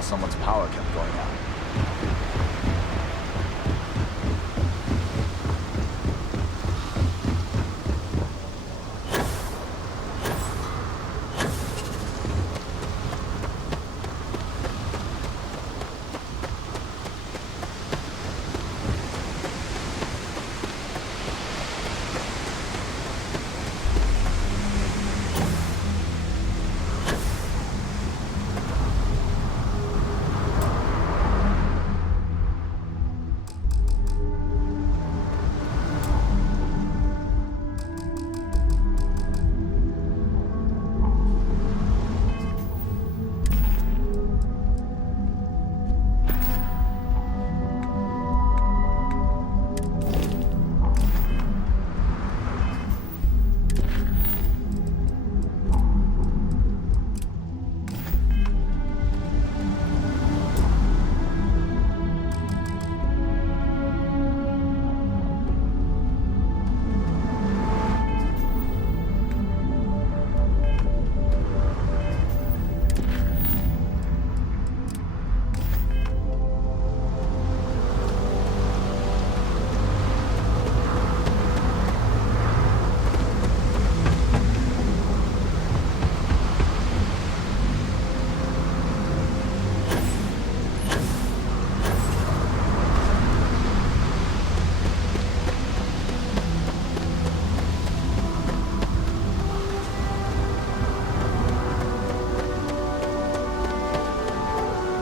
while someone's power kept going out.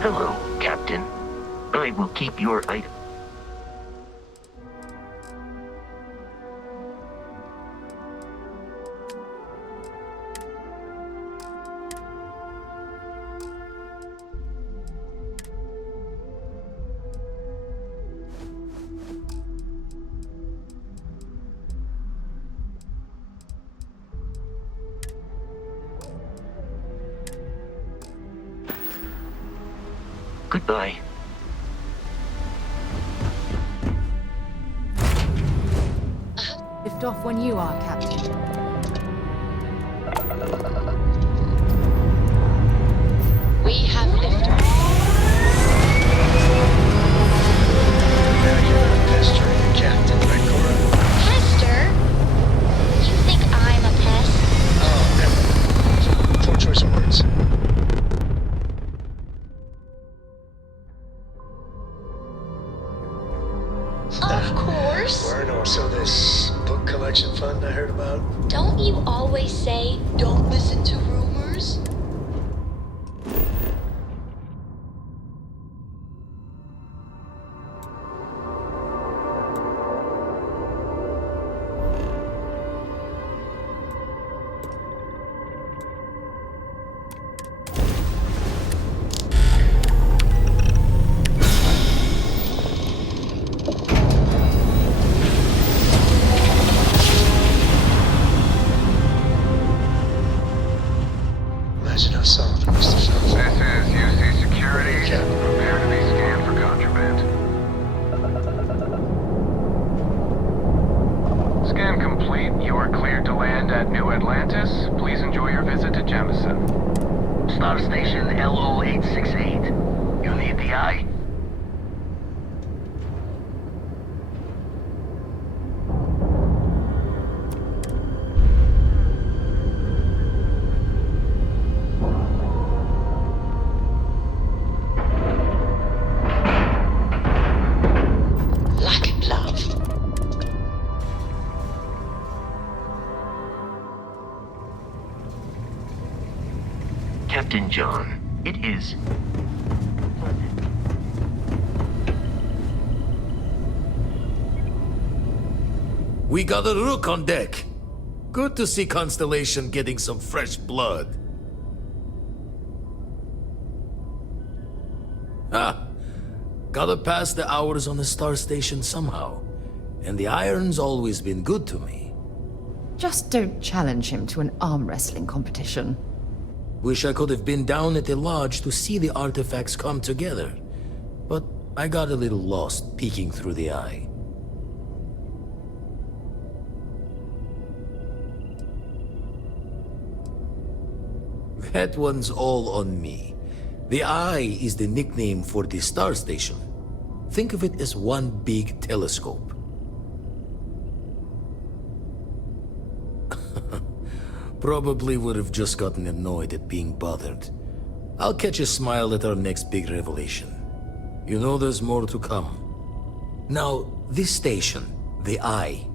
Hello, Captain. I will keep your item. Goodbye. Lift off when you are, Captain. We have liftoff. Now you're pestering the captain, right, Cora? Pester? You think I'm a pest? Oh, never mind. Poor choice of words. Of course. Learn also this book collection fund I heard about. Don't you always say, don't listen to rumors? Imagine how solid it must have felt. This is UC Security. Yeah. Prepare to be scanned for contraband. Scan complete. You are cleared to land at New Atlantis. Please enjoy your visit to Jemison. Star Station LO868. You need the eye? Like a glove. Captain John, it is... We got a rook on deck. Good to see Constellation getting some fresh blood. Ah, gotta pass the hours on the Star Station somehow. And the iron's always been good to me. Just don't challenge him to an arm wrestling competition. Wish I could have been down at the lodge to see the artifacts come together. But I got a little lost peeking through the eye. That one's all on me. The Eye is the nickname for the star station. Think of it as one big telescope. Probably would have just gotten annoyed at being bothered. I'll catch a smile at our next big revelation. You know there's more to come. Now, this station, the Eye,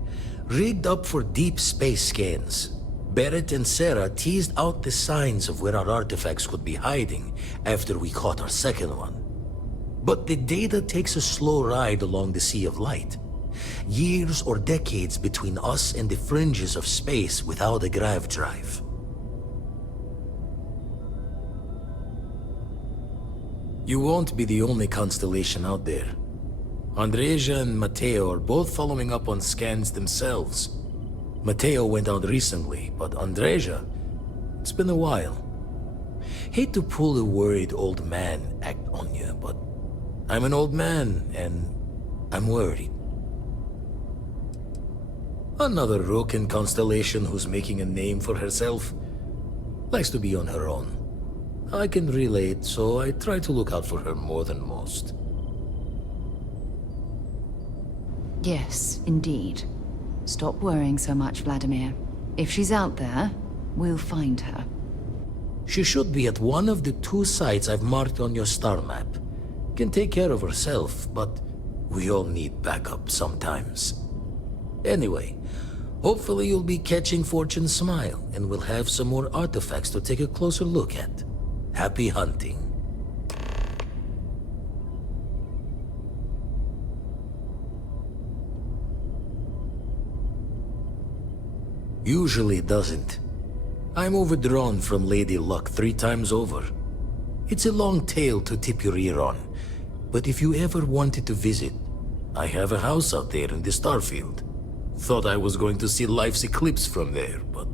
rigged up for deep space scans. Barrett and Sarah teased out the signs of where our artifacts could be hiding after we caught our second one. But the data takes a slow ride along the Sea of Light. Years or decades between us and the fringes of space without a grav drive. You won't be the only constellation out there. Andreja and Matteo are both following up on scans themselves. Matteo went out recently, but Andreja, it's been a while. Hate to pull a worried old man act on you, but I'm an old man, and I'm worried. Another rook in Constellation who's making a name for herself. Likes to be on her own. I can relate, so I try to look out for her more than most. Yes, indeed. Stop worrying so much, Vladimir. If she's out there, we'll find her. She should be at one of the 2 sites I've marked on your star map. Can take care of herself, but we all need backup sometimes. Anyway, hopefully you'll be catching Fortune's smile, and we'll have some more artifacts to take a closer look at. Happy hunting. Usually it doesn't. I'm overdrawn from Lady Luck 3 times over. It's a long tale to tip your ear on, but if you ever wanted to visit, I have a house out there in the Starfield. Thought I was going to see life's eclipse from there, but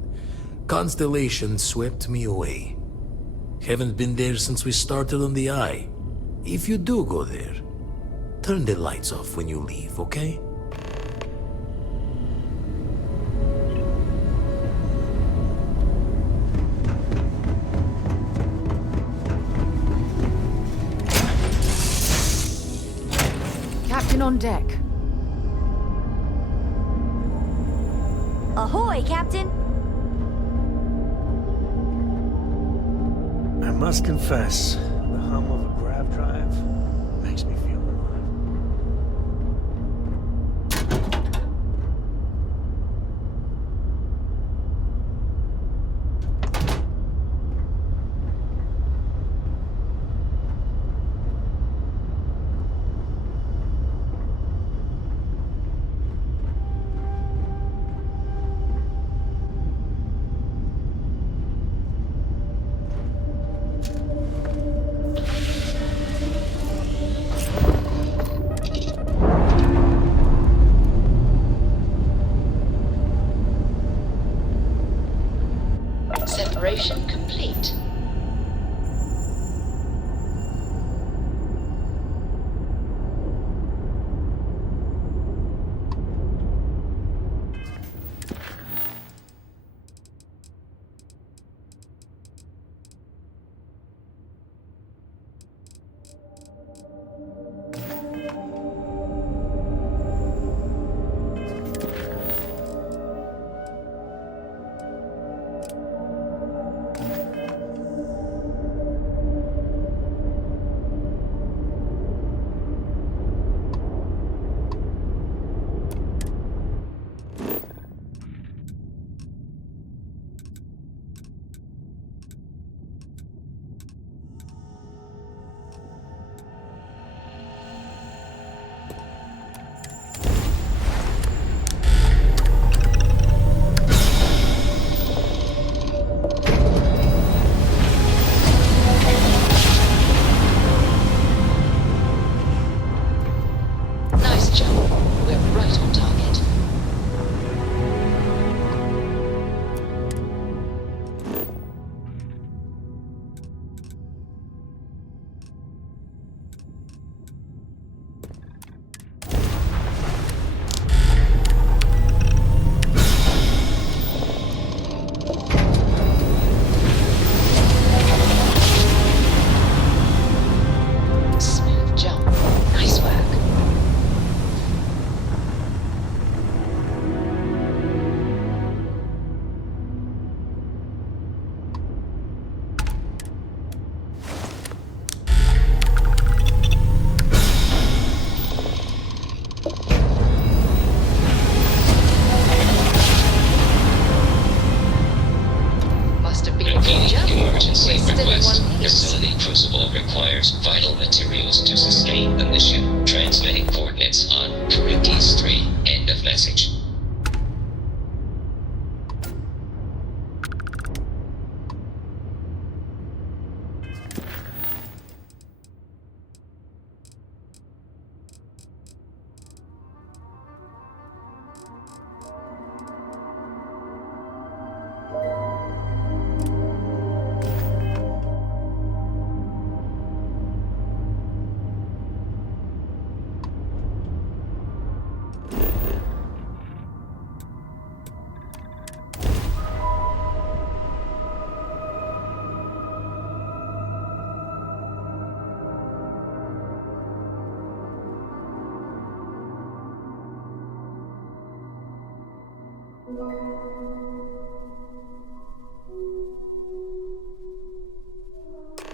Constellation swept me away. Haven't been there since we started on the Eye. If you do go there, turn the lights off when you leave, okay? Captain on deck. Ahoy, Captain! I must confess, the hum of a grav drive makes me feel alive.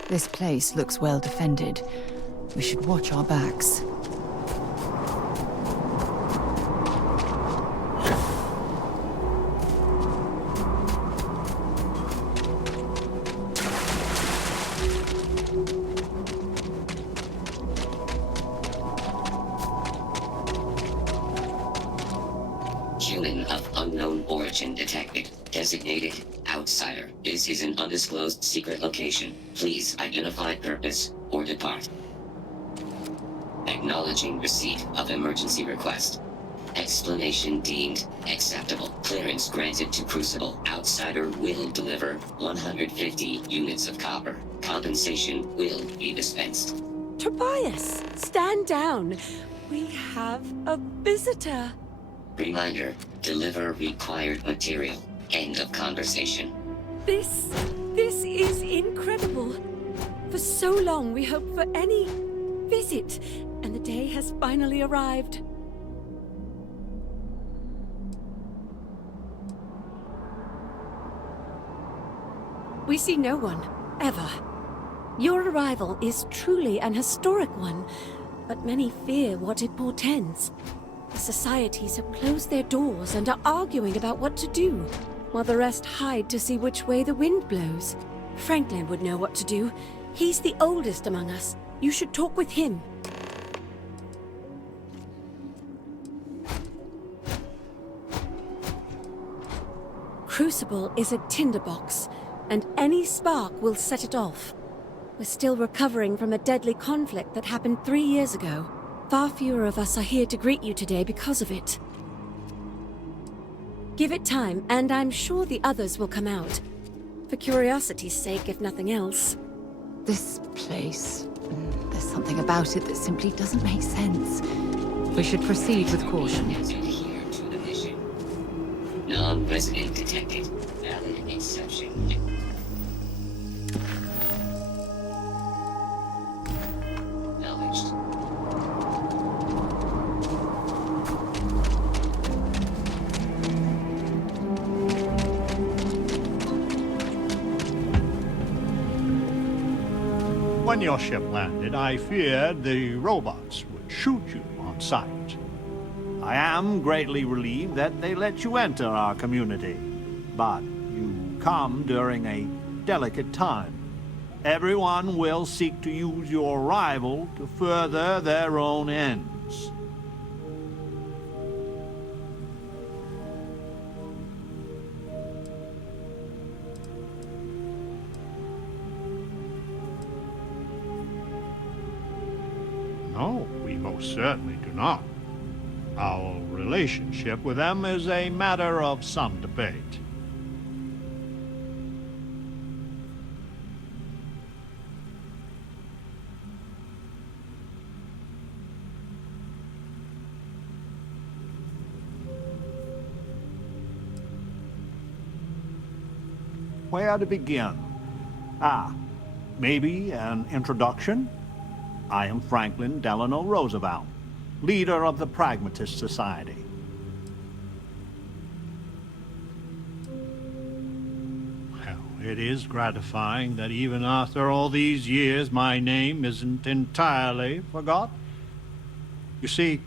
This place looks well defended. We should watch our backs. Human of unknown origin detected. Designated outsider. This is an undisclosed secret location. Please identify purpose or depart. Acknowledging receipt of emergency request. Explanation deemed acceptable. Clearance granted to Crucible. Outsider will deliver 150 units of copper. Compensation will be dispensed. Tobias, stand down. We have a visitor. Reminder, deliver required material. End of conversation. This is incredible. For so long we hoped for any visit, and the day has finally arrived. We see no one, ever. Your arrival is truly an historic one, but many fear what it portends. The societies have closed their doors and are arguing about what to do, while the rest hide to see which way the wind blows. Franklin would know what to do. He's the oldest among us. You should talk with him. Crucible is a tinderbox, and any spark will set it off. We're still recovering from a deadly conflict that happened 3 years ago. Far fewer of us are here to greet you today because of it. Give it time, and I'm sure the others will come out. For curiosity's sake, if nothing else. This place... there's something about it that simply doesn't make sense. We should proceed with caution. Adhere to the mission. Non-resident detected. Valid exception. Acknowledged. When your ship landed, I feared the robots would shoot you on sight. I am greatly relieved that they let you enter our community, but you come during a delicate time. Everyone will seek to use your arrival to further their own ends. No, we most certainly do not. Our relationship with them is a matter of some debate. Where to begin? Maybe an introduction? I am Franklin Delano Roosevelt, leader of the Pragmatist Society. Well, it is gratifying that even after all these years, my name isn't entirely forgot. You see,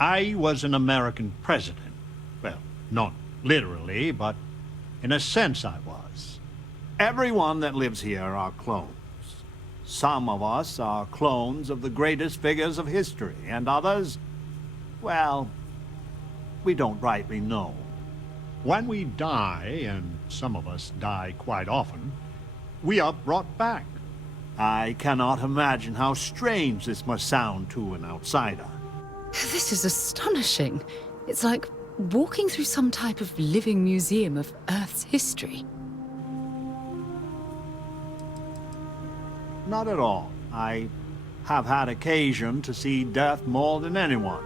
I was an American president. Well, not literally, but in a sense I was. Everyone that lives here are clones. Some of us are clones of the greatest figures of history, and others, well, we don't rightly know. When we die, and some of us die quite often, we are brought back. I cannot imagine how strange this must sound to an outsider. This is astonishing. It's like walking through some type of living museum of Earth's history. Not at all. I have had occasion to see death more than anyone.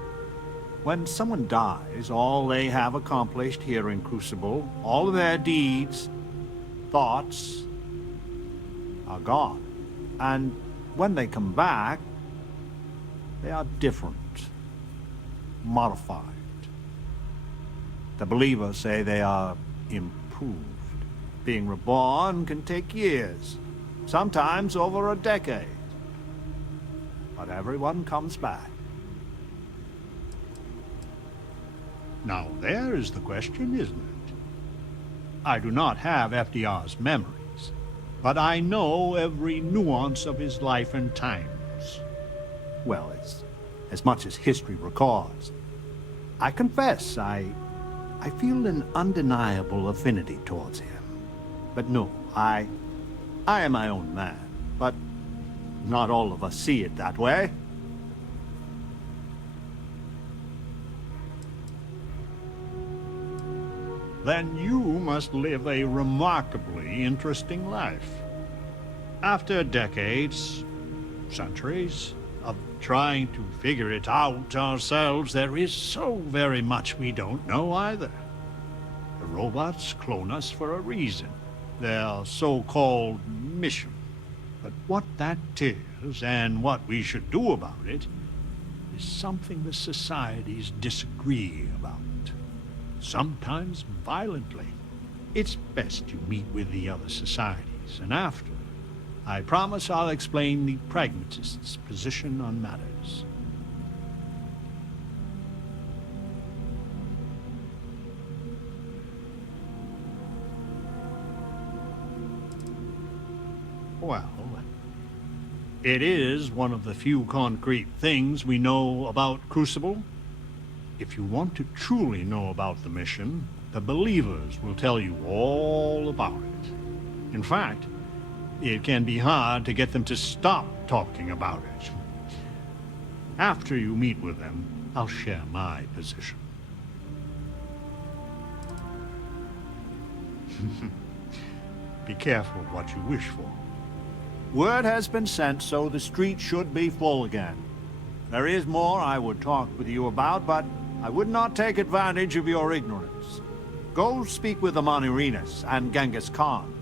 When someone dies, all they have accomplished here in Crucible, all of their deeds, thoughts, are gone. And when they come back, they are different, modified. The believers say they are improved. Being reborn can take years, sometimes over a decade. But everyone comes back. Now there is the question, isn't it? I do not have FDR's memories, but I know every nuance of his life and times. Well, as much as history records. I confess, I feel an undeniable affinity towards him. But no, I am my own man, but not all of us see it that way. Then you must live a remarkably interesting life. After decades, centuries, of trying to figure it out ourselves, there is so very much we don't know either. The robots clone us for a reason, their so-called mission. But what that is, and what we should do about it, is something the societies disagree about. Sometimes violently. It's best you meet with the other societies, and after, I promise I'll explain the pragmatist's position on matters. Well, it is one of the few concrete things we know about Crucible. If you want to truly know about the mission, the believers will tell you all about it. In fact, it can be hard to get them to stop talking about it. After you meet with them, I'll share my position. Be careful what you wish for. Word has been sent, so the street should be full again. There is more I would talk with you about, but I would not take advantage of your ignorance. Go speak with Amanirenas and Genghis Khan.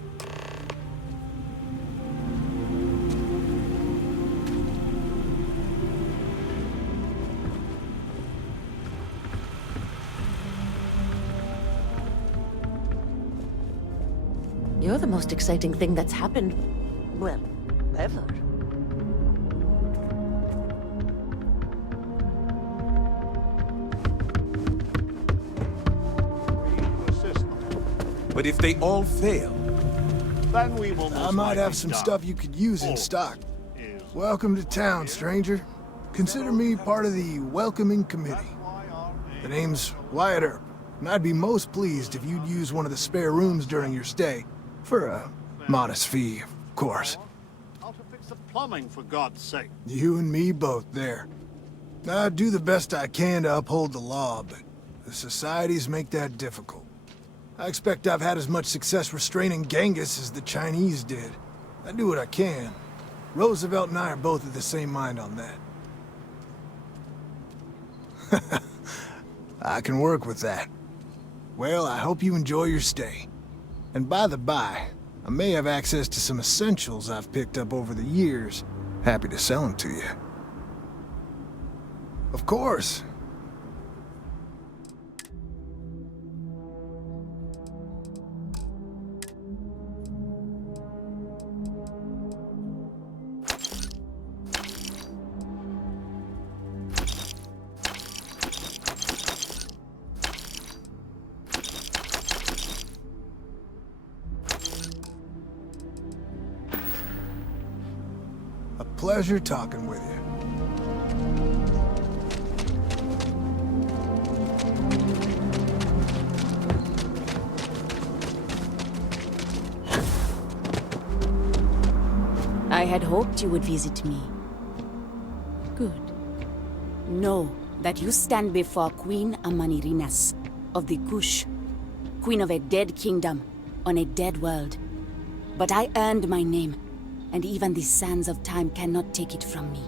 You're the most exciting thing that's happened, well, ever. But if they all fail, Then we will I might have some stuff you could use in stock. Welcome to town, stranger. Consider me part of the welcoming committee. The name's Wyatt Earp, and I'd be most pleased if you'd use one of the spare rooms during your stay. For a modest fee, of course. How to fix the plumbing, for God's sake. You and me both there. I do the best I can to uphold the law, but the societies make that difficult. I expect I've had as much success restraining Genghis as the Chinese did. I do what I can. Roosevelt and I are both of the same mind on that. I can work with that. Well, I hope you enjoy your stay. And by the by, I may have access to some essentials I've picked up over the years. Happy to sell them to you. Of course. Pleasure talking with you. I had hoped you would visit me. Good. Know that you stand before Queen Amanirenas of the Kush, queen of a dead kingdom on a dead world. But I earned my name, and even the sands of time cannot take it from me.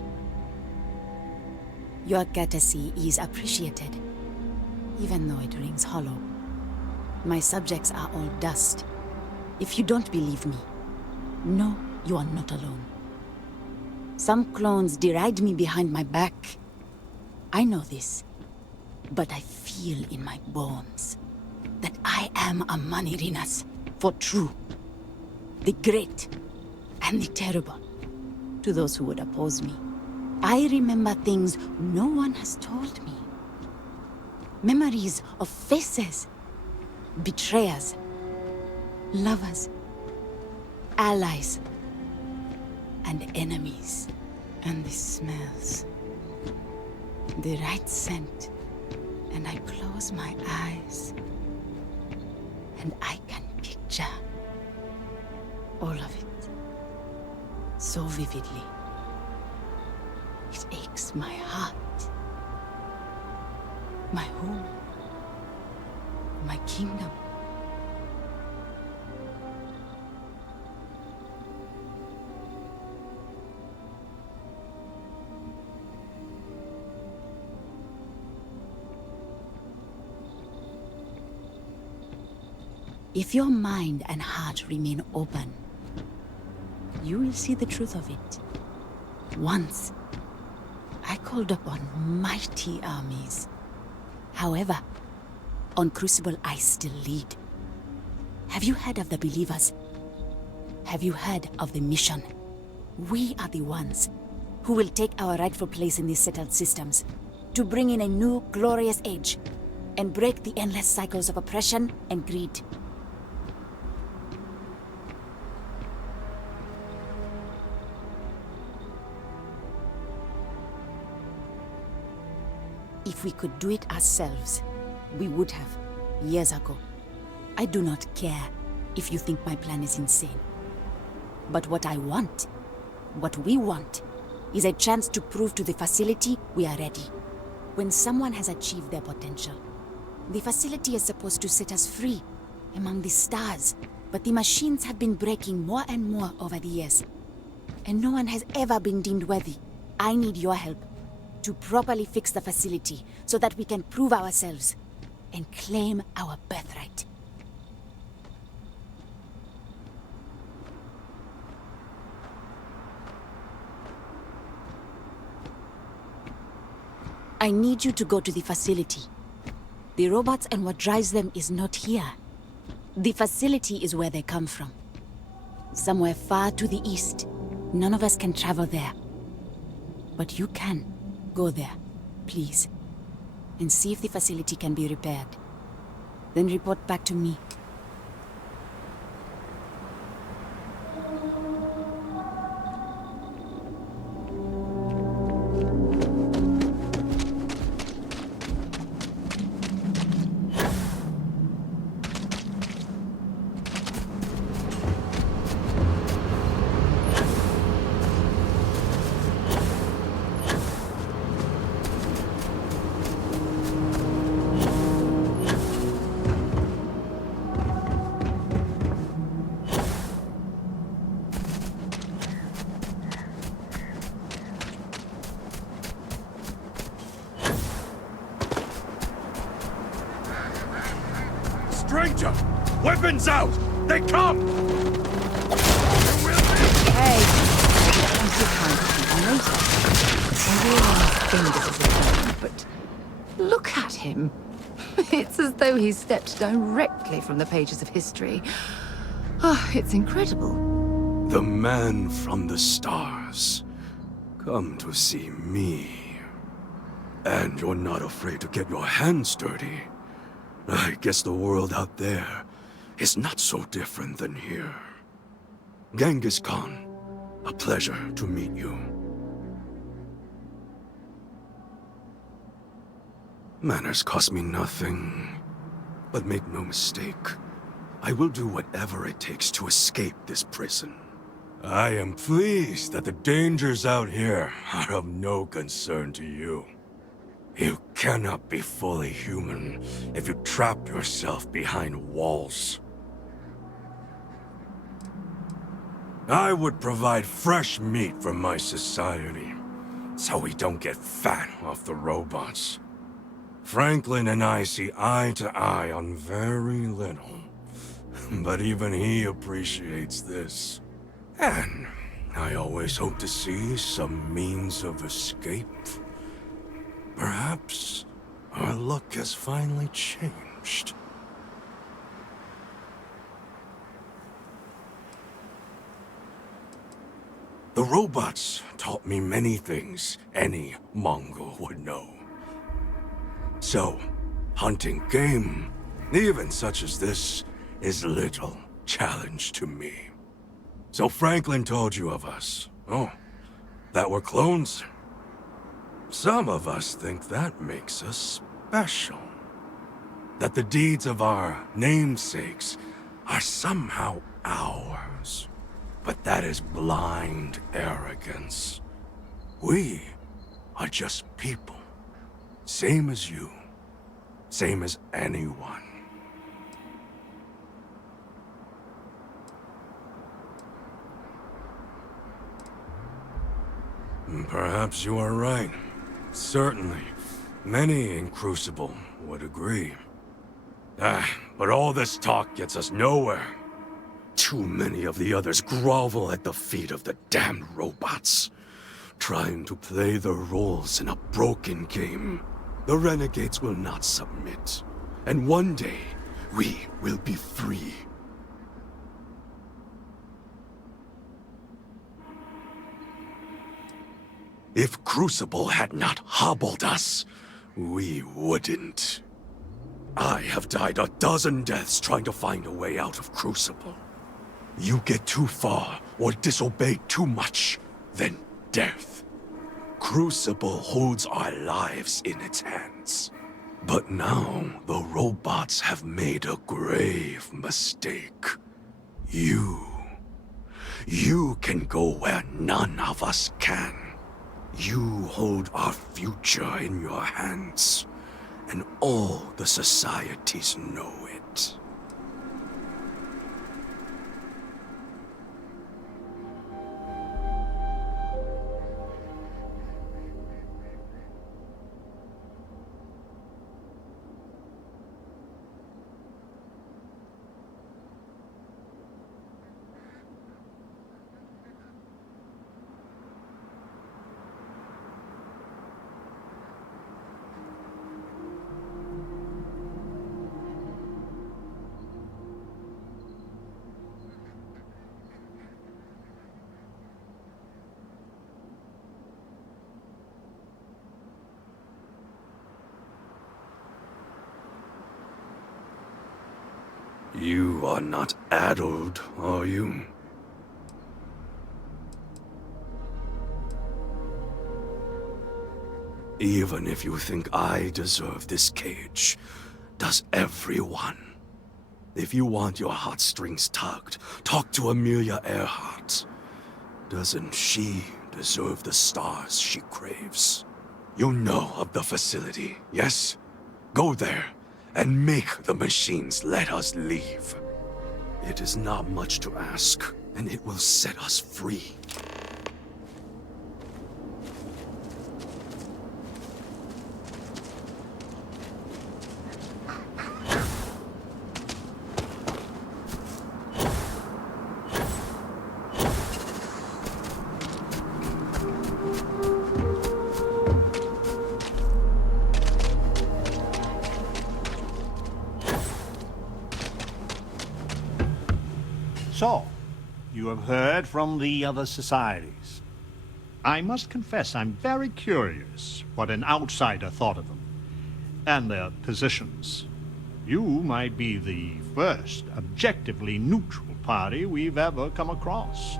Your courtesy is appreciated, even though it rings hollow. My subjects are all dust. If you don't believe me, know you are not alone. Some clones deride me behind my back. I know this, but I feel in my bones. that I am a Manirinas, for true. The great and the terrible. To those who would oppose me, I remember things no one has told me. Memories of faces, betrayers, lovers, allies, and enemies. And the smells. The right scent. And I close my eyes. And I can picture all of it. So vividly. It aches my heart. My home. My kingdom. If your mind and heart remain open, you will see the truth of it. Once, I called upon mighty armies. However, on Crucible I still lead. Have you heard of the believers? Have you heard of the mission? We are the ones who will take our rightful place in these settled systems to bring in a new glorious age and break the endless cycles of oppression and greed. If we could do it ourselves, we would have, years ago. I do not care if you think my plan is insane. But what I want, what we want, is a chance to prove to the facility we are ready. When someone has achieved their potential, the facility is supposed to set us free among the stars. But the machines have been breaking more and more over the years. And no one has ever been deemed worthy. I need your help to properly fix the facility so that we can prove ourselves and claim our birthright. I need you to go to the facility. The robots and what drives them is not here. The facility is where they come from. Somewhere far to the east. None of us can travel there. But you can. Go there, please, and see if the facility can be repaired. Then report back to me. Stranger! Weapons out! They come! Hey! I'm still trying to keep him later. I realize fingers is a problem, but look at him. It's as though he stepped directly from the pages of history. Oh, it's incredible. The man from the stars. Come to see me. And you're not afraid to get your hands dirty. I guess the world out there is not so different than here. Genghis Khan, a pleasure to meet you. Manners cost me nothing. But make no mistake, I will do whatever it takes to escape this prison. I am pleased that the dangers out here are of no concern to you. You cannot be fully human if you trap yourself behind walls. I would provide fresh meat for my society, so we don't get fat off the robots. Franklin and I see eye to eye on very little, but even he appreciates this. And I always hope to see some means of escape. Perhaps our luck has finally changed. The robots taught me many things any Mongol would know. So, hunting game, even such as this, is little challenge to me. So Franklin told you of us. Oh, that we're clones? Some of us think that makes us special. That the deeds of our namesakes are somehow ours. But that is blind arrogance. We are just people. Same as you. Same as anyone. Perhaps you are right. Certainly. Many in Crucible would agree. But all this talk gets us nowhere. Too many of the others grovel at the feet of the damned robots, trying to play their roles in a broken game. The renegades will not submit, and one day, we will be free. If Crucible had not hobbled us, we wouldn't. I have died a dozen deaths trying to find a way out of Crucible. You get too far or disobey too much, then death. Crucible holds our lives in its hands. But now the robots have made a grave mistake. You can go where none of us can. You hold our future in your hands, and all the societies know it. You are not addled, are you? Even if you think I deserve this cage, does everyone? If you want your heartstrings tugged, talk to Amelia Earhart. Doesn't she deserve the stars she craves? You know of the facility, yes? Go there and make the machines let us leave. It is not much to ask, and it will set us free. So, you have heard from the other societies. I must confess I'm very curious what an outsider thought of them, and their positions. You might be the first objectively neutral party we've ever come across.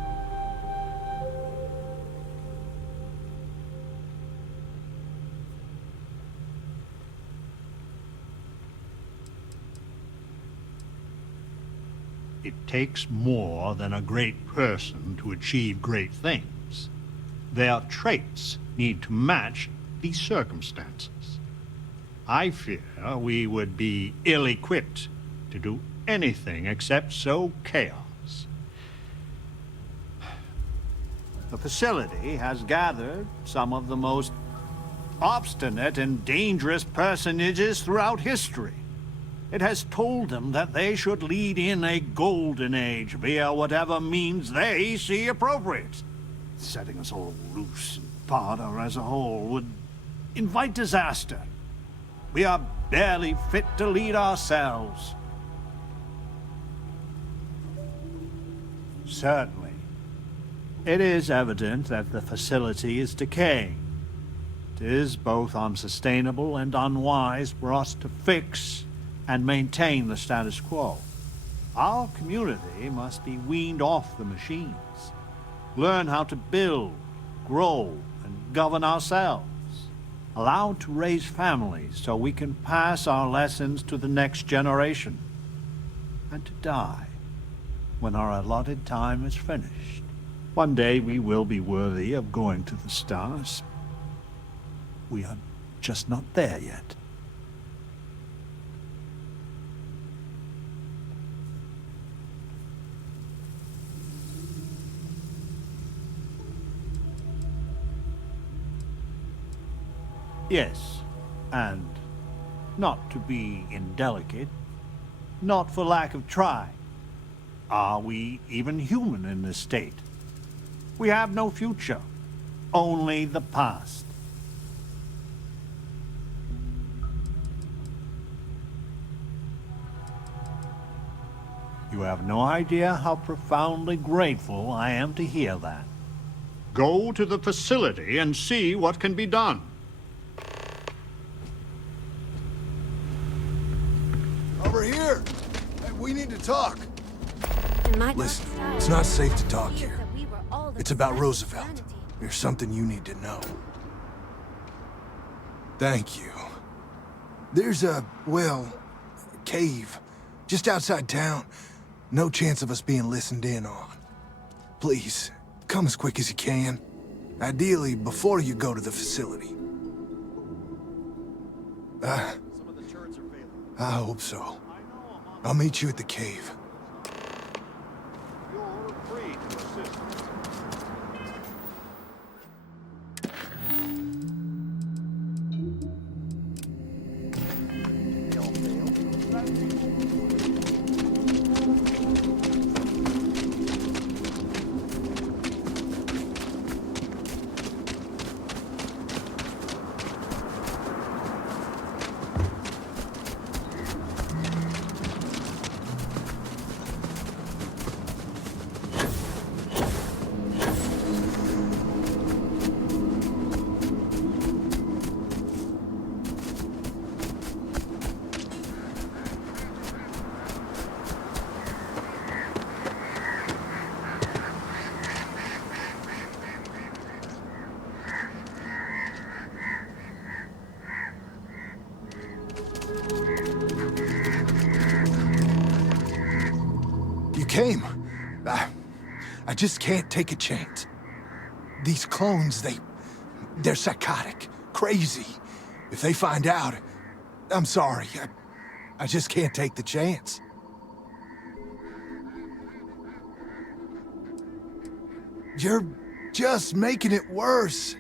It takes more than a great person to achieve great things. Their traits need to match the circumstances. I fear we would be ill-equipped to do anything except sow chaos. The facility has gathered some of the most obstinate and dangerous personages throughout history. It has told them that they should lead in a golden age via whatever means they see appropriate. Setting us all loose and Barda as a whole would invite disaster. We are barely fit to lead ourselves. Certainly, It is evident that the facility is decaying. It is both unsustainable and unwise for us to fix and maintain the status quo. Our community must be weaned off the machines, learn how to build, grow, and govern ourselves, allowed to raise families so we can pass our lessons to the next generation, and to die when our allotted time is finished. One day we will be worthy of going to the stars. We are just not there yet. Yes, and not to be indelicate, not for lack of trying. Are we even human in this state? We have no future, only the past. You have no idea how profoundly grateful I am to hear that. Go to the facility and see what can be done. Over here! Hey, we need to talk. Listen, it's not safe to talk here. It's about Roosevelt. There's something you need to know. Thank you. There's a cave just outside town. No chance of us being listened in on. Please, come as quick as you can. Ideally, before you go to the facility. I hope so. I'll meet you at the cave. Came. I just can't take a chance. These clones, they're psychotic, crazy. If they find out, I'm sorry. I just can't take the chance. You're just making it worse.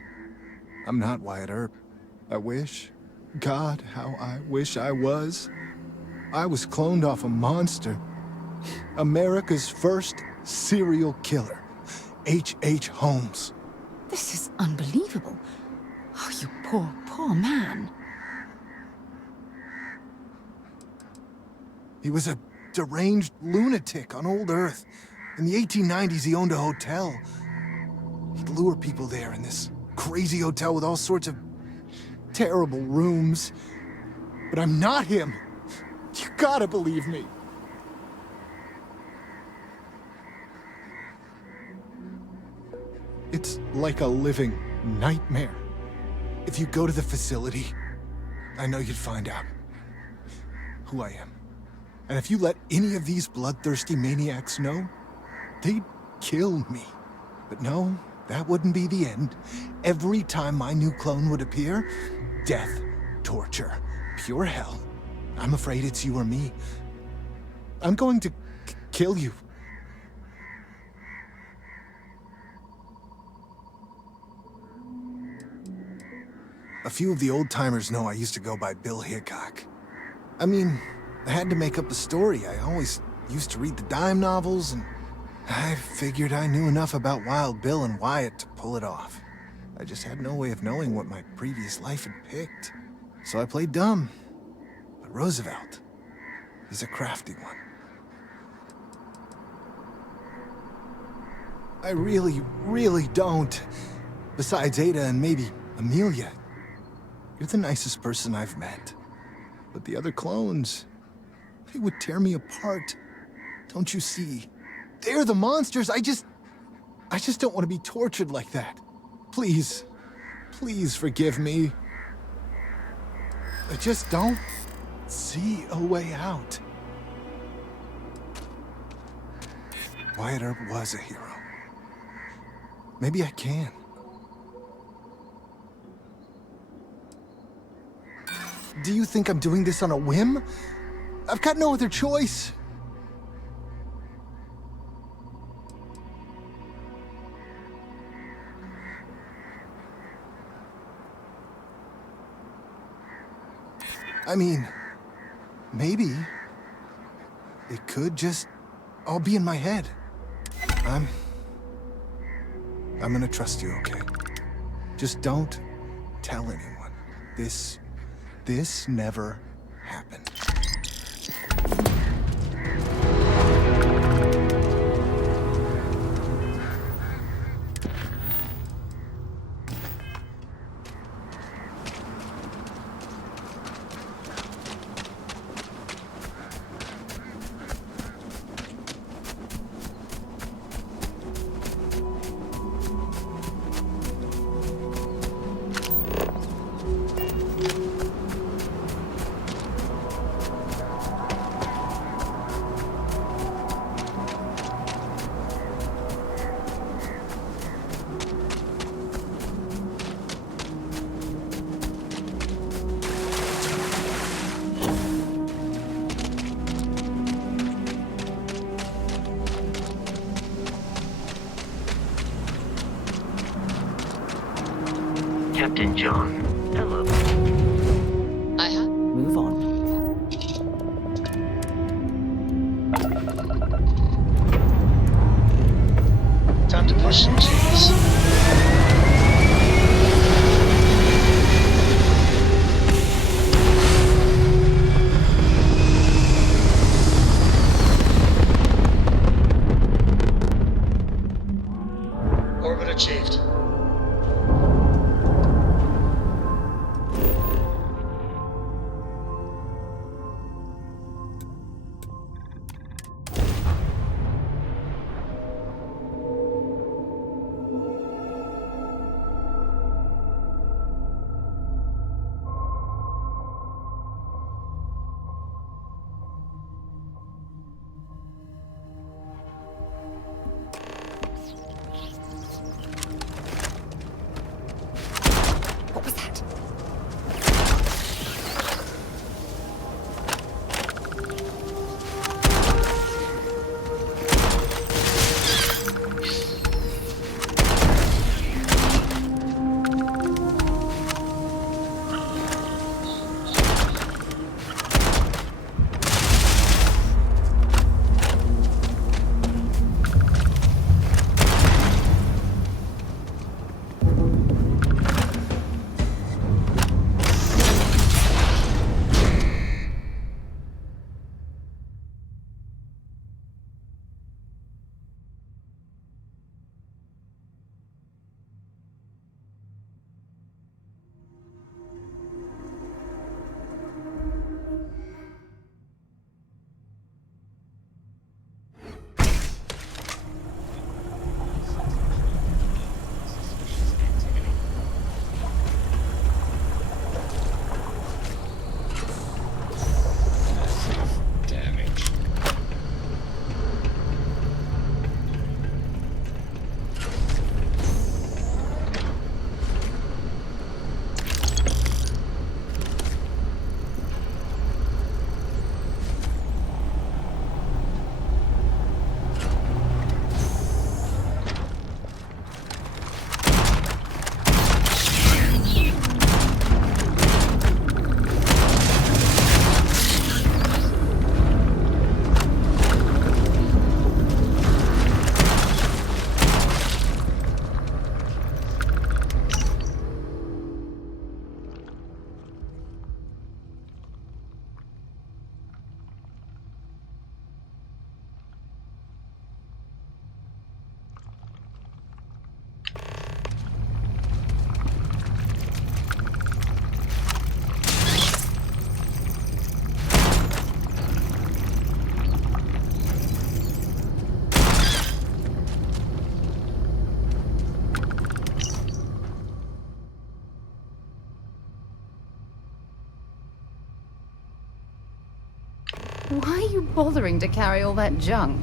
I'm not Wyatt Earp. I wish. God, how I wish I was. I was cloned off a monster. America's first serial killer, H.H. Holmes. This is unbelievable. Oh, you poor, poor man. He was a deranged lunatic on old Earth. In the 1890s, he owned a hotel. He'd lure people there in this crazy hotel with all sorts of terrible rooms. But I'm not him. You gotta believe me. It's like a living nightmare. If you go to the facility, I know you'd find out who I am. And if you let any of these bloodthirsty maniacs know, they'd kill me. But no, that wouldn't be the end. Every time my new clone would appear, death, torture, pure hell. I'm afraid it's you or me. I'm going to kill you. A few of the old-timers know I used to go by Bill Hickok. I mean, I had to make up a story. I always used to read the dime novels, and I figured I knew enough about Wild Bill and Wyatt to pull it off. I just had no way of knowing what my previous life had picked. So I played dumb. But Roosevelt, he's a crafty one. I really, really don't. Besides Ada and maybe Amelia. You're the nicest person I've met. But the other clones, they would tear me apart. Don't you see? They're the monsters. I just don't want to be tortured like that. Please, please forgive me. I just don't see a way out. Wyatt Earp was a hero. Maybe I can. Do you think I'm doing this on a whim? I've got no other choice. I mean, maybe it could just all be in my head. I'm gonna trust you, okay? Just don't tell anyone. This never happened. Captain John, hello. Move on. Time to push some cheese. Orbit achieved. Why are you bothering to carry all that junk?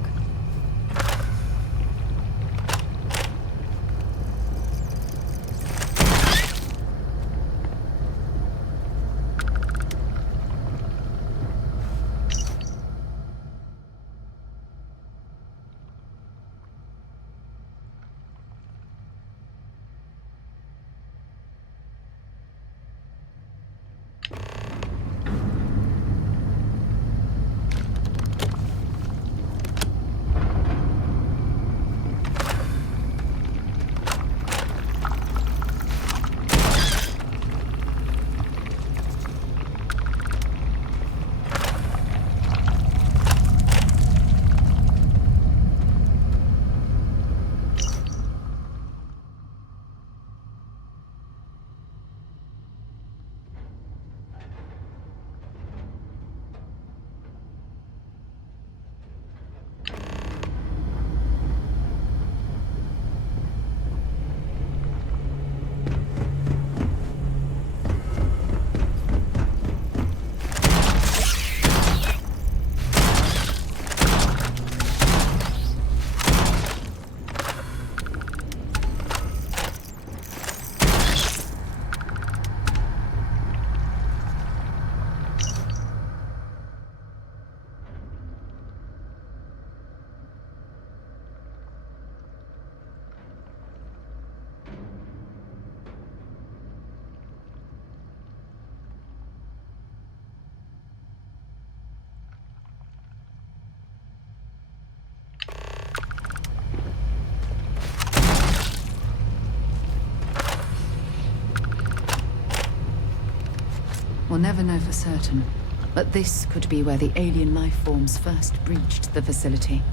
We'll never know for certain, but this could be where the alien life forms first breached the facility.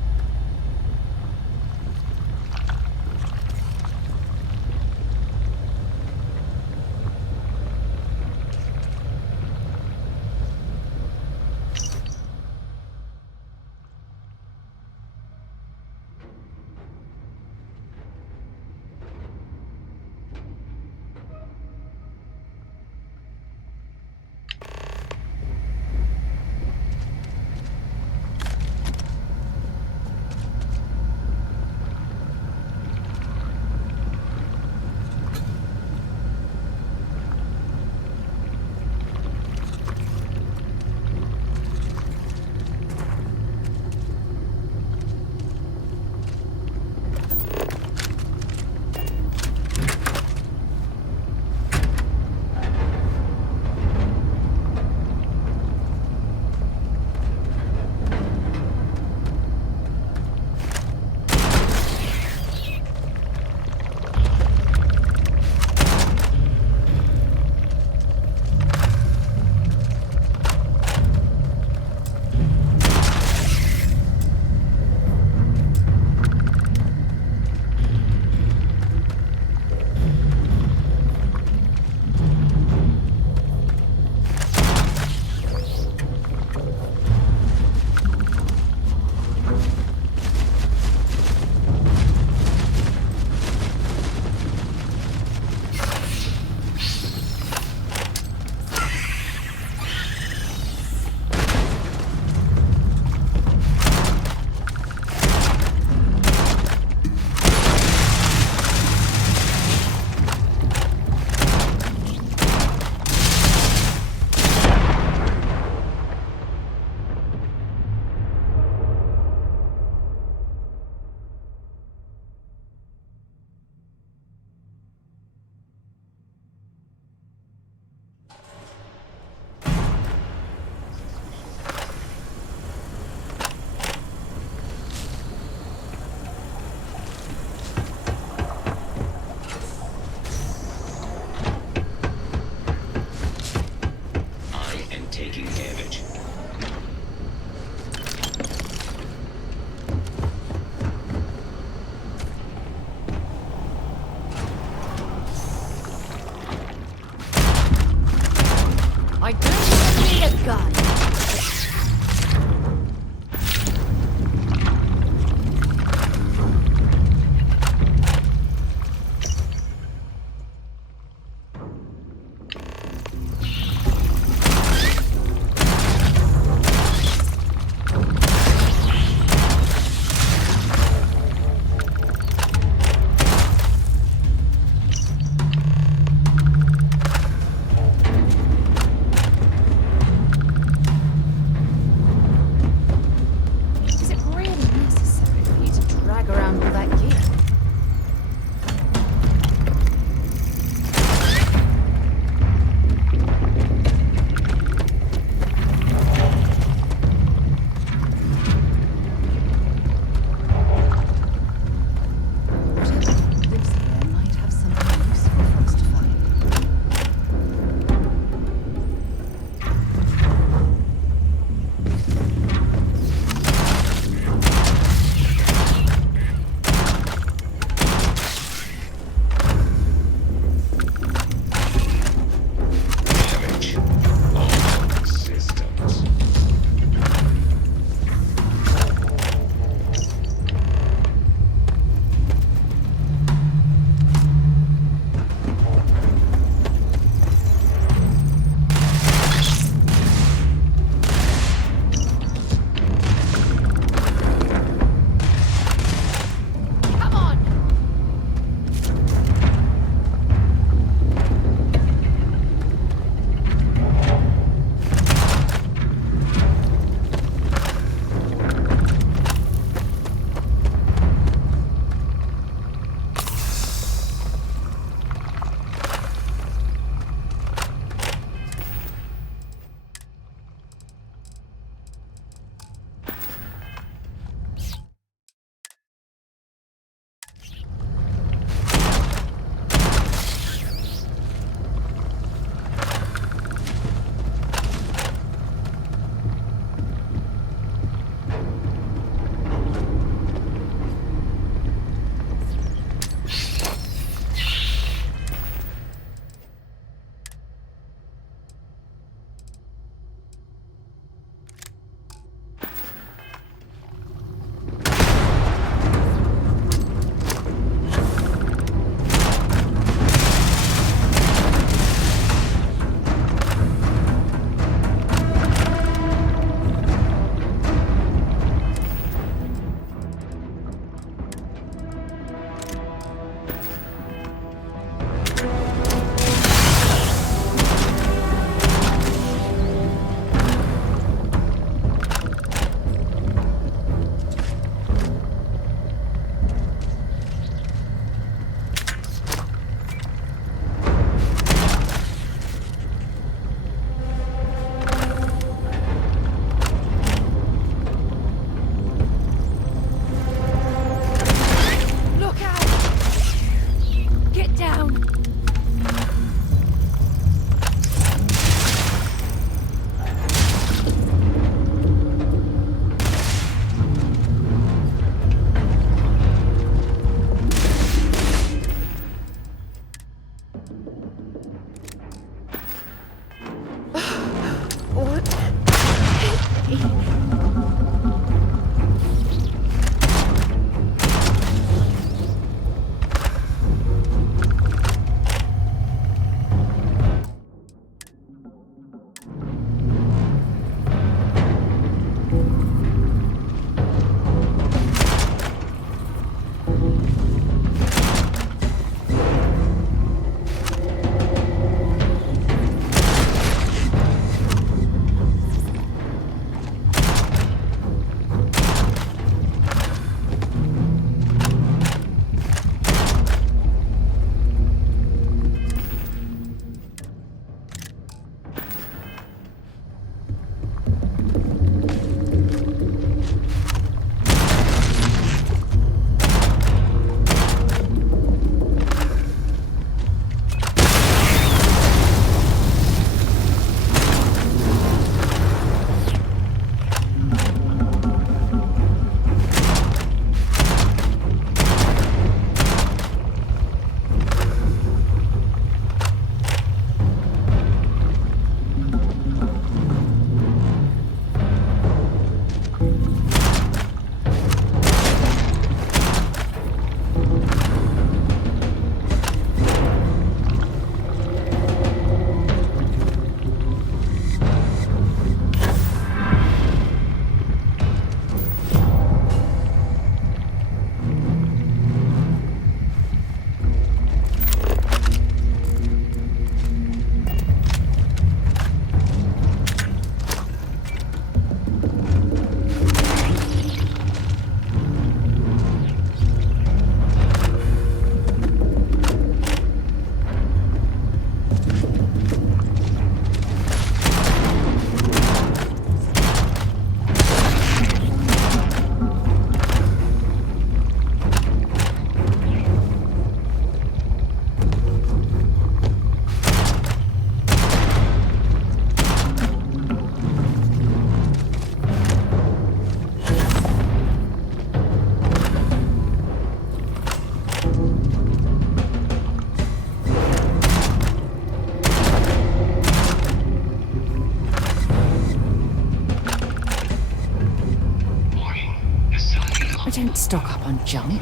I don't stock up on junk.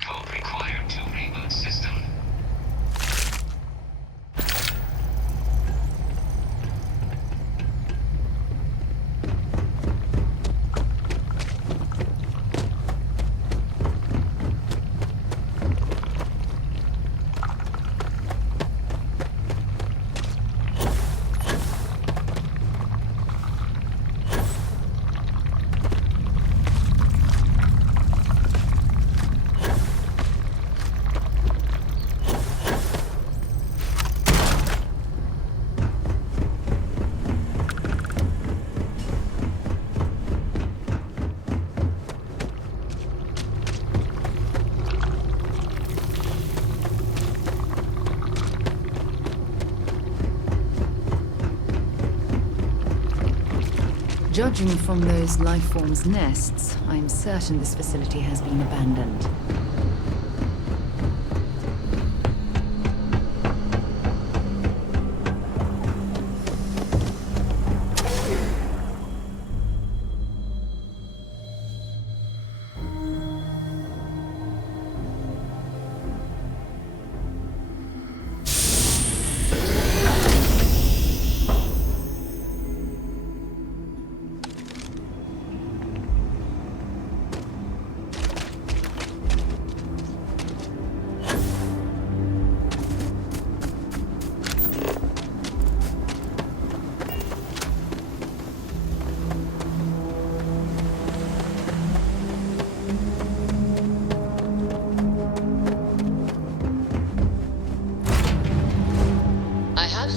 Code required to reboot system. Judging from those life forms' nests, I'm certain this facility has been abandoned.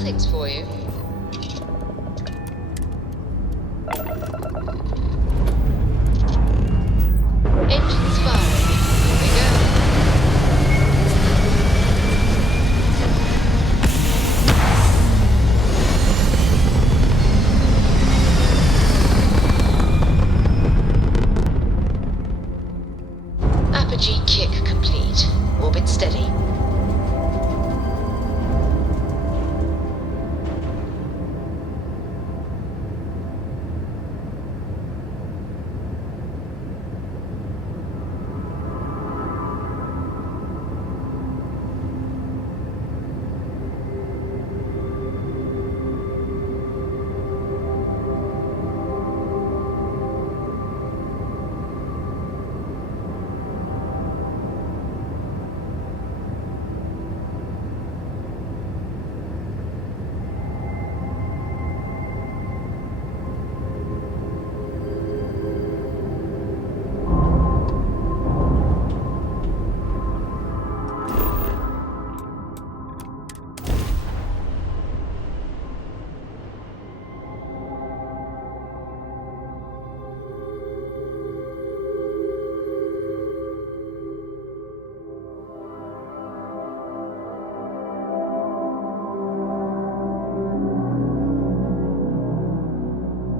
Things for you. Engines firing. Here we go. Apogee kick complete. Orbit steady.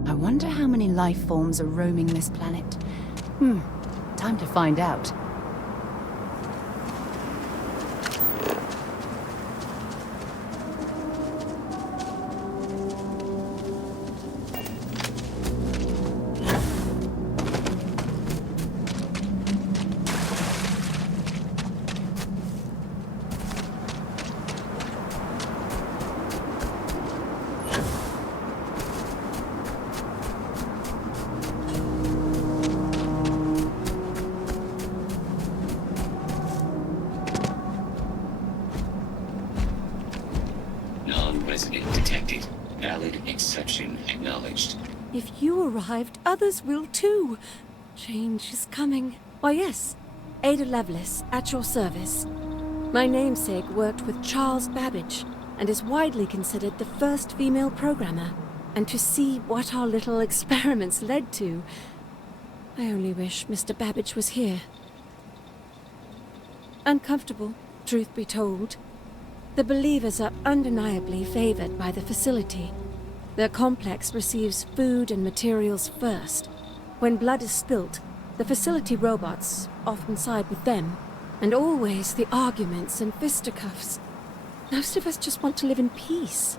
I wonder how many life forms are roaming this planet. Time to find out. Non-resident detected. Valid exception acknowledged. If you arrived, others will too. Change is coming. Why, yes. Ada Lovelace, at your service. My namesake worked with Charles Babbage, and is widely considered the first female programmer. And to see what our little experiments led to, I only wish Mr. Babbage was here. Uncomfortable, truth be told. The believers are undeniably favored by the facility. Their complex receives food and materials first. When blood is spilt, the facility robots often side with them. And always the arguments and fisticuffs. Most of us just want to live in peace.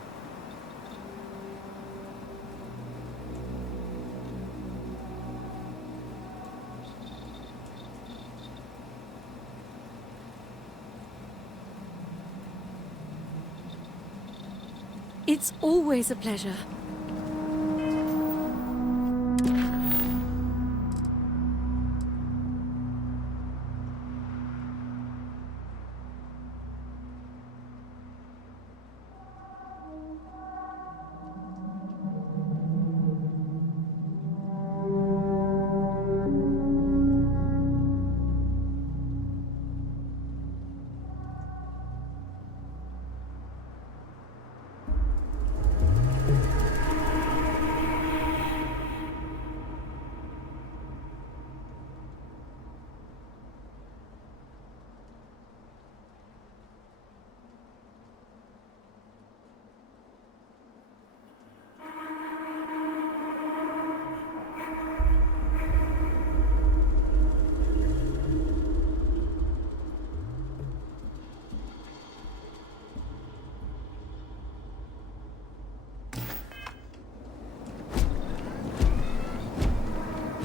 It's always a pleasure.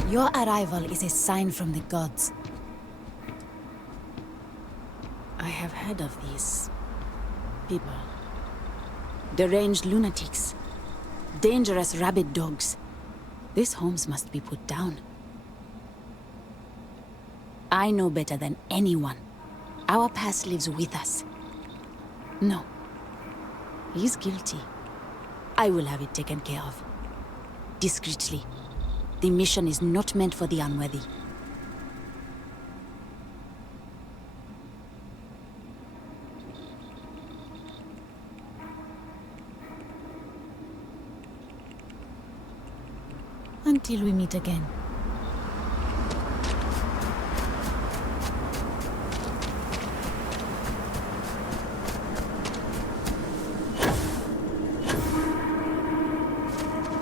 Your arrival is a sign from the gods. I have heard of these people. Deranged lunatics. Dangerous rabid dogs. These homes must be put down. I know better than anyone. Our past lives with us. No. He's guilty. I will have it taken care of. Discreetly. The mission is not meant for the unworthy. Until we meet again.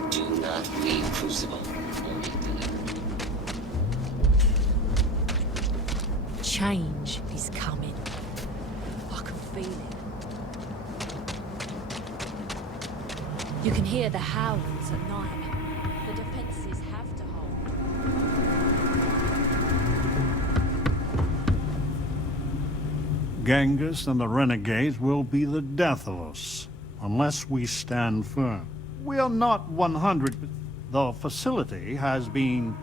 Do not leave Crucible. Change is coming. I can feel it. You can hear the howls at night. The defenses have to hold. Genghis and the renegades will be the death of us, unless we stand firm. We are not 100. The facility has been...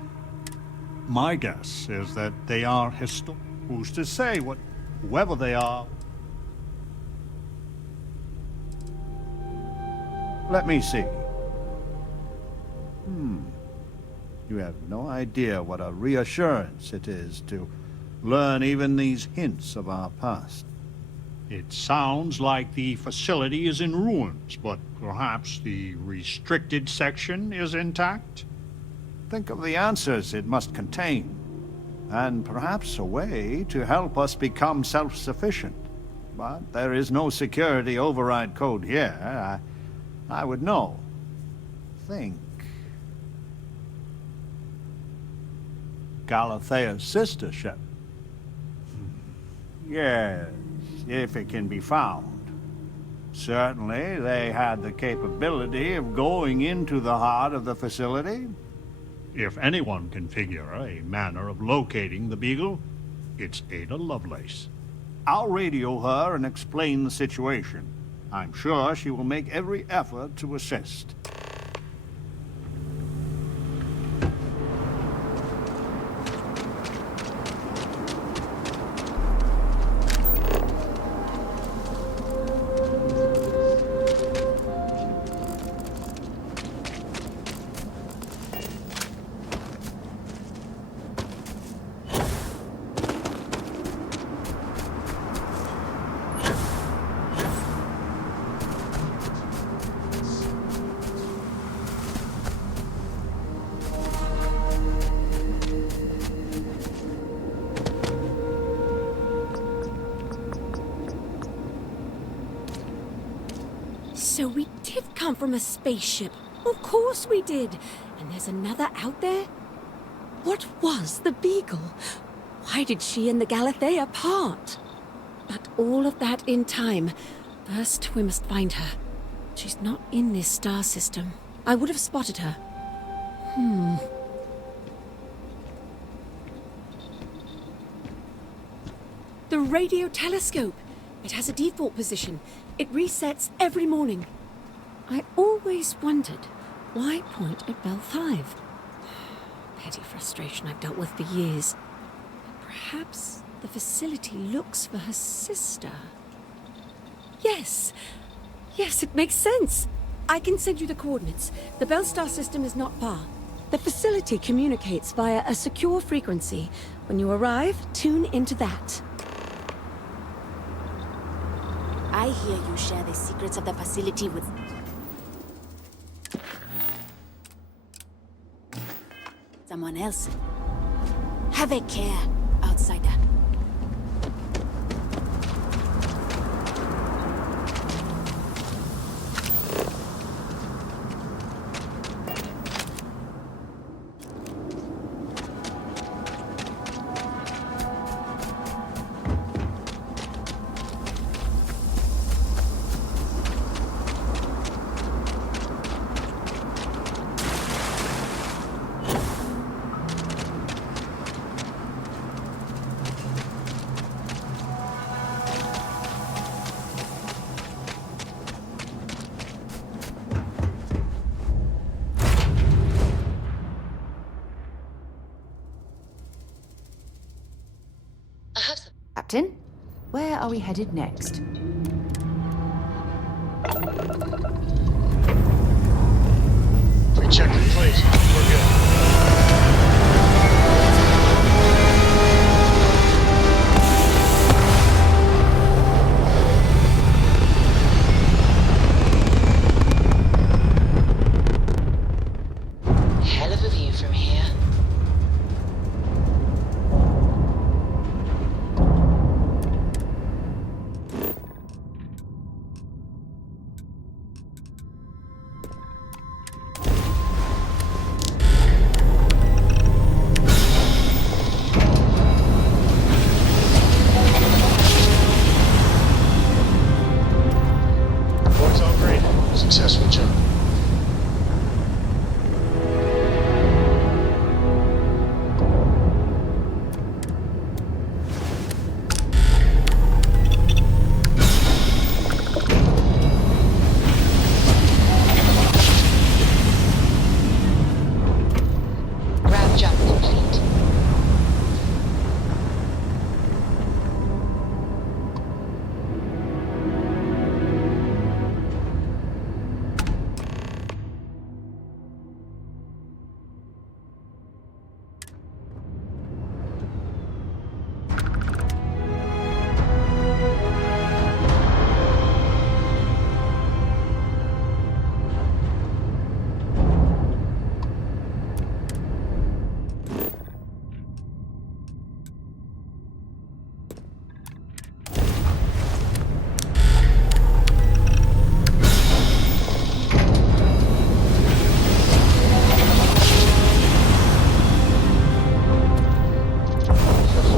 My guess is that they are Who's to say what... whoever they are... Let me see. You have no idea what a reassurance it is to learn even these hints of our past. It sounds like the facility is in ruins, but perhaps the restricted section is intact? Think of the answers it must contain, and perhaps a way to help us become self-sufficient. But there is no security override code here. I would know. Think. Galathea's sister ship. Yes, if it can be found. Certainly, they had the capability of going into the heart of the facility. If anyone can figure a manner of locating the Beagle, it's Ada Lovelace. I'll radio her and explain the situation. I'm sure she will make every effort to assist. So we did come from a spaceship. Of course we did. And there's another out there? What was the Beagle? Why did she and the Galathea part? But all of that in time. First, we must find her. She's not in this star system. I would have spotted her. The radio telescope. It has a default position. It resets every morning. I always wondered, why point at Bell 5? Petty frustration I've dealt with for years. But perhaps the facility looks for her sister. Yes, it makes sense. I can send you the coordinates. The Bell Star system is not far. The facility communicates via a secure frequency. When you arrive, tune into that. I hear you share the secrets of the facility with... someone else. Have a care, outsider. Captain, where are we headed next? Pre-check in place. We're good. Hell of a view from here. Reports all great. Successful jump. Ground jump complete.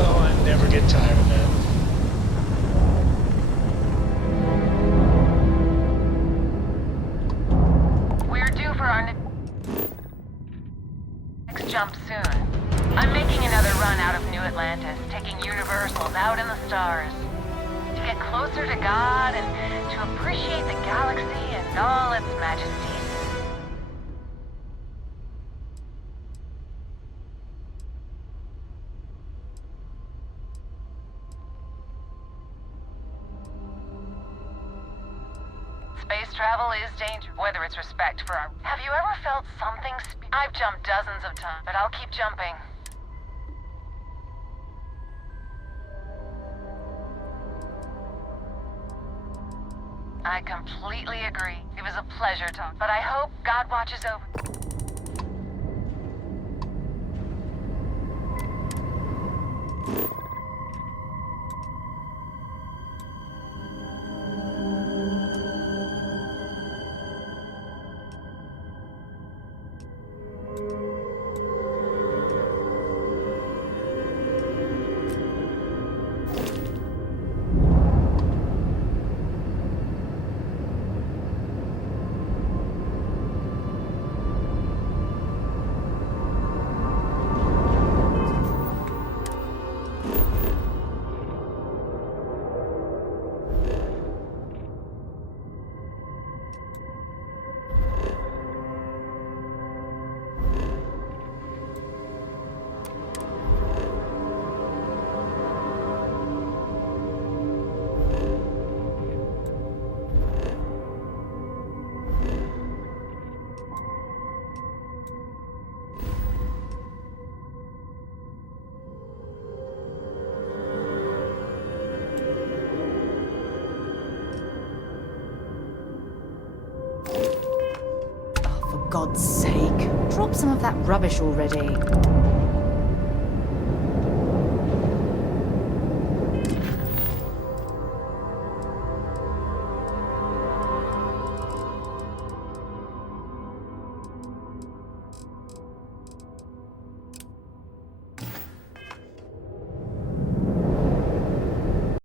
Oh, I never get tired of that. We're due for our next jump soon. I'm making another run out of New Atlantis, taking universals out in the stars. To get closer to God and to appreciate the galaxy and all its majesties. Space travel is dangerous, whether it's respect for our... Have you ever felt something I've jumped dozens of times, but I'll keep jumping. I completely agree. It was a pleasure talking, but I hope God watches over. God's sake, drop some of that rubbish already.